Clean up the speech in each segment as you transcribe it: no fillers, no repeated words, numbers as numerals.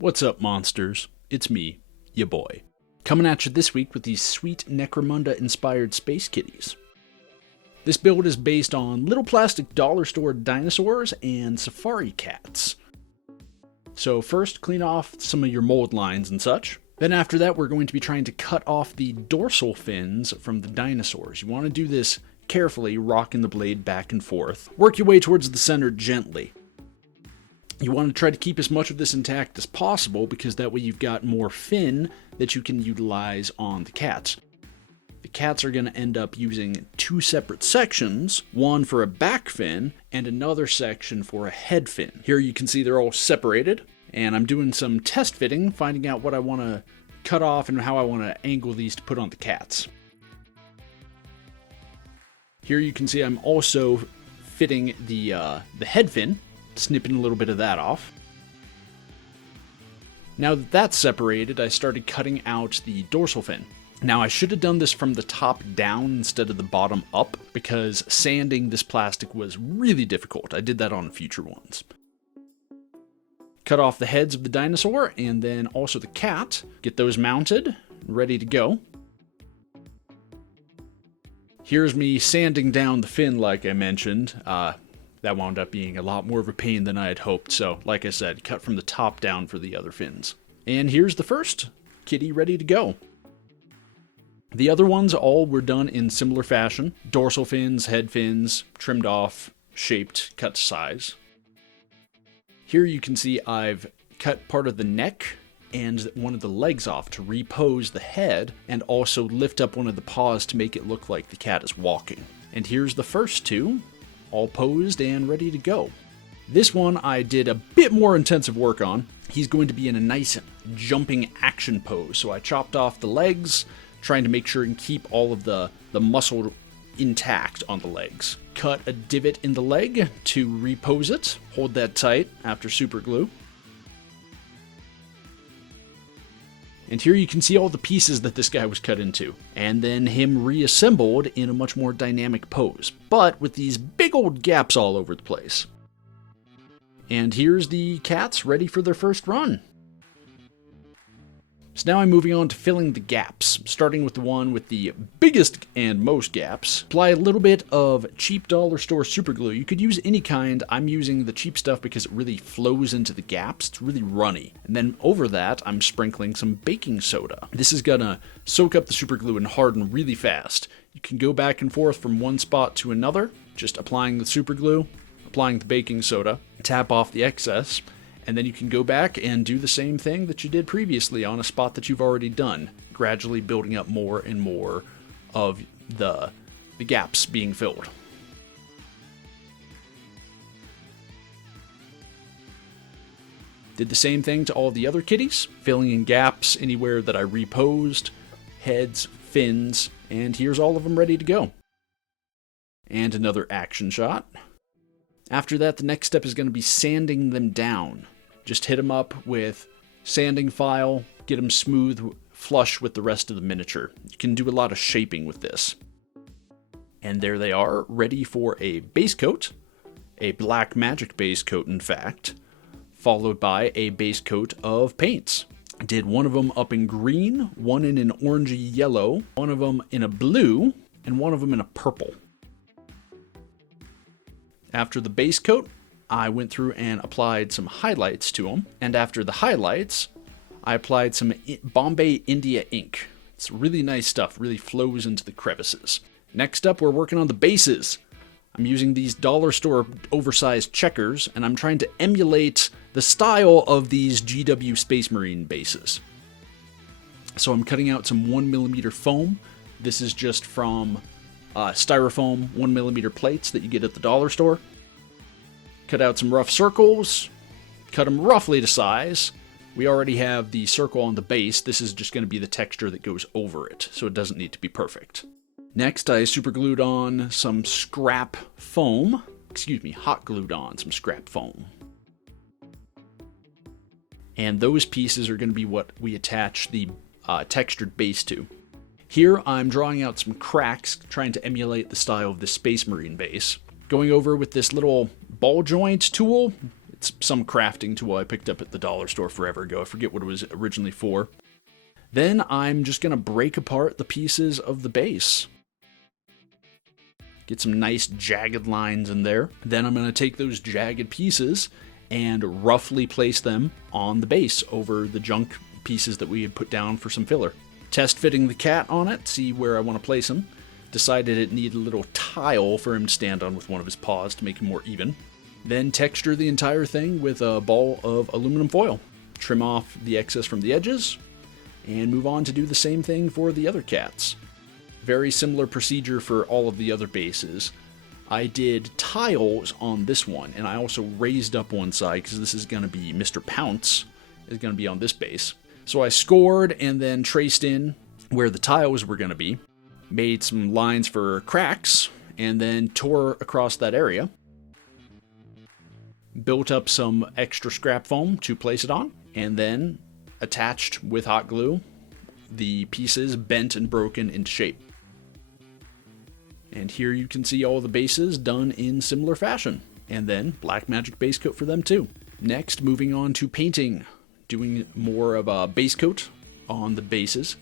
What's up, monsters? It's me, ya boy. Coming at you this week with these sweet Necromunda-inspired space kitties. This build is based on little plastic dollar store dinosaurs and safari cats. So first, clean off some of your mold lines and such. Then after that, we're going to be trying to cut off the dorsal fins from the dinosaurs. You want to do this carefully, rocking the blade back and forth. Work your way towards the center gently. You want to try to keep as much of this intact as possible because that way you've got more fin that you can utilize on the cats. The cats are going to end up using two separate sections, one for a back fin and another section for a head fin. Here you can see they're all separated, and I'm doing some test fitting, finding out what I want to cut off and how I want to angle these to put on the cats. Here you can see I'm also fitting the head fin, snipping a little bit of that off. Now that that's separated, I started cutting out the dorsal fin. Now I should have done this from the top down instead of the bottom up because sanding this plastic was really difficult. I did that on future ones. Cut off the heads of the dinosaur and then also the cat. Get those mounted, ready to go. Here's me sanding down the fin like I mentioned. That wound up being a lot more of a pain than I had hoped, so like I said, cut from the top down for the other fins. And here's the first kitty ready to go. The other ones all were done in similar fashion. Dorsal fins, head fins, trimmed off, shaped, cut to size. Here you can see I've cut part of the neck and one of the legs off to repose the head and also lift up one of the paws to make it look like the cat is walking. And here's the first two, all posed and ready to go. This one I did a bit more intensive work on. He's going to be in a nice jumping action pose, so I chopped off the legs, trying to make sure and keep all of the muscle intact on the legs. Cut a divot in the leg to repose it. Hold that tight after super glue. And here you can see all the pieces that this guy was cut into, and then him reassembled in a much more dynamic pose, but with these big old gaps all over the place. And here's the cats ready for their first run. So now I'm moving on to filling the gaps, starting with the one with the biggest and most gaps. Apply a little bit of cheap dollar store super glue. You could use any kind. I'm using the cheap stuff because it really flows into the gaps. It's really runny. And then over that, I'm sprinkling some baking soda. This is gonna soak up the super glue and harden really fast. You can go back and forth from one spot to another, just applying the super glue, applying the baking soda, tap off the excess, and then you can go back and do the same thing that you did previously on a spot that you've already done, gradually building up more and more of the gaps being filled. Did the same thing to all the other kitties, filling in gaps anywhere that I reposed, heads, fins, and here's all of them ready to go. And another action shot. After that, the next step is going to be sanding them down. Just hit them up with sanding file, get them smooth, flush with the rest of the miniature. You can do a lot of shaping with this. And there they are, ready for a base coat, a black magic base coat in fact, followed by a base coat of paints. I did one of them up in green, one in an orangey yellow, one of them in a blue, and one of them in a purple. After the base coat, I went through and applied some highlights to them, and after the highlights, I applied some Bombay India ink. It's really nice stuff, really flows into the crevices. Next up, we're working on the bases. I'm using these dollar store oversized checkers, and I'm trying to emulate the style of these GW Space Marine bases. So I'm cutting out some 1mm foam. This is just from styrofoam 1mm plates that you get at the dollar store. Cut out some rough circles, cut them roughly to size. We already have the circle on the base. This is just going to be the texture that goes over it, so it doesn't need to be perfect. Next, I super glued on some scrap foam. Hot glued on some scrap foam. And those pieces are going to be what we attach the textured base to. Here, I'm drawing out some cracks, trying to emulate the style of the Space Marine base. Going over with this little ball joint tool, It's some crafting tool I picked up at the dollar store forever ago. I forget what it was originally for. Then I'm just going to break apart the pieces of the base. Get some nice jagged lines in there. Then I'm going to take those jagged pieces and roughly place them on the base over the junk pieces that we had put down for some filler. Test fitting the cat on it, see where I want to place him. Decided it needed a little tile for him to stand on with one of his paws to make him more even. Then texture the entire thing with a ball of aluminum foil. Trim off the excess from the edges, and move on to do the same thing for the other cats. Very similar procedure for all of the other bases. I did tiles on this one, and I also raised up one side because this is going to be Mr. Pounce is going to be on this base. So I scored and then traced in where the tiles were going to be, made some lines for cracks, and then tore across that area. Built up some extra scrap foam to place it on, and then attached with hot glue the pieces bent and broken into shape. And here you can see all the bases done in similar fashion. And then black magic base coat for them too. Next, moving on to painting. Doing more of a base coat on the bases.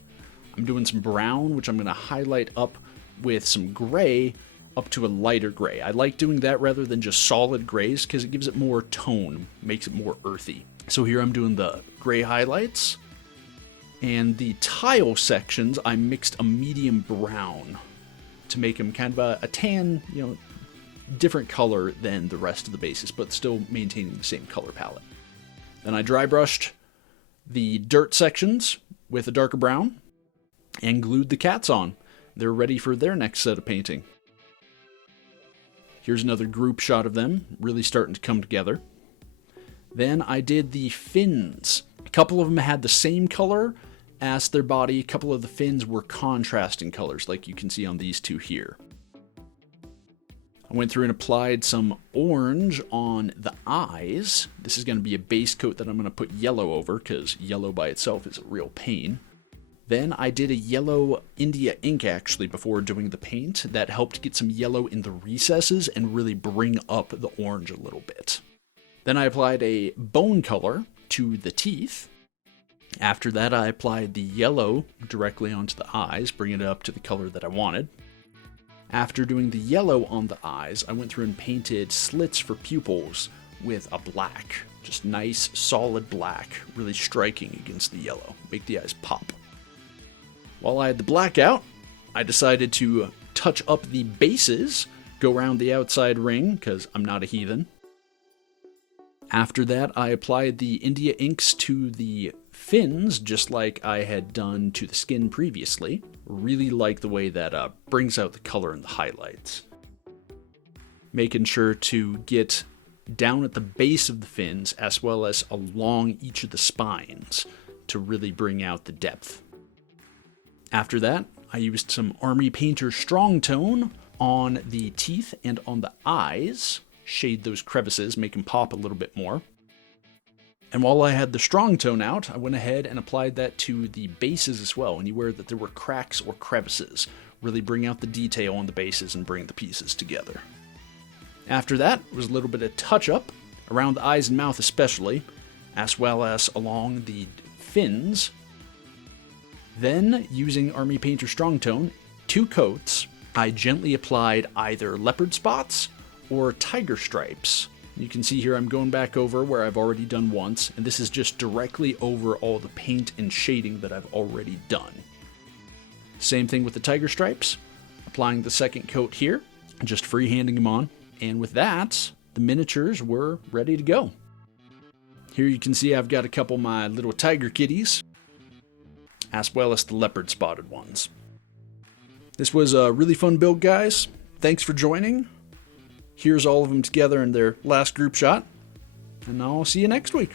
I'm doing some brown, which I'm going to highlight up with some gray up to a lighter gray. I like doing that rather than just solid grays because it gives it more tone, makes it more earthy. So here I'm doing the gray highlights. And the tile sections, I mixed a medium brown to make them kind of a tan, different color than the rest of the bases, but still maintaining the same color palette. Then I dry brushed the dirt sections with a darker brown and glued the cats on. They're ready for their next set of painting. Here's another group shot of them, really starting to come together. Then I did the fins. A couple of them had the same color as their body. A couple of the fins were contrasting colors, like you can see on these two here. I went through and applied some orange on the eyes. This is going to be a base coat that I'm going to put yellow over, because yellow by itself is a real pain. Then I did a yellow India ink actually before doing the paint. That helped get some yellow in the recesses and really bring up the orange a little bit. Then I applied a bone color to the teeth. After that, I applied the yellow directly onto the eyes, bringing it up to the color that I wanted. After doing the yellow on the eyes, I went through and painted slits for pupils with a black. Just nice, solid black, really striking against the yellow. Make the eyes pop. While I had the black out, I decided to touch up the bases, go around the outside ring, because I'm not a heathen. After that, I applied the India inks to the fins, just like I had done to the skin previously. Really like the way that brings out the color and the highlights. Making sure to get down at the base of the fins, as well as along each of the spines, to really bring out the depth. After that, I used some Army Painter Strong Tone on the teeth and on the eyes. Shade those crevices, make them pop a little bit more. And while I had the Strong Tone out, I went ahead and applied that to the bases as well. Anywhere that there were cracks or crevices, really bring out the detail on the bases and bring the pieces together. After that was a little bit of touch-up, around the eyes and mouth especially, as well as along the fins. Then, using Army Painter Strong Tone, 2 coats, I gently applied either leopard spots or tiger stripes. You can see here I'm going back over where I've already done once, and this is just directly over all the paint and shading that I've already done. Same thing with the tiger stripes, applying the second coat here, just freehanding them on, and with that, the miniatures were ready to go. Here you can see I've got a couple of my little tiger kitties, as well as the leopard spotted ones. This was a really fun build, guys. Thanks for joining. Here's all of them together in their last group shot, and I'll see you next week.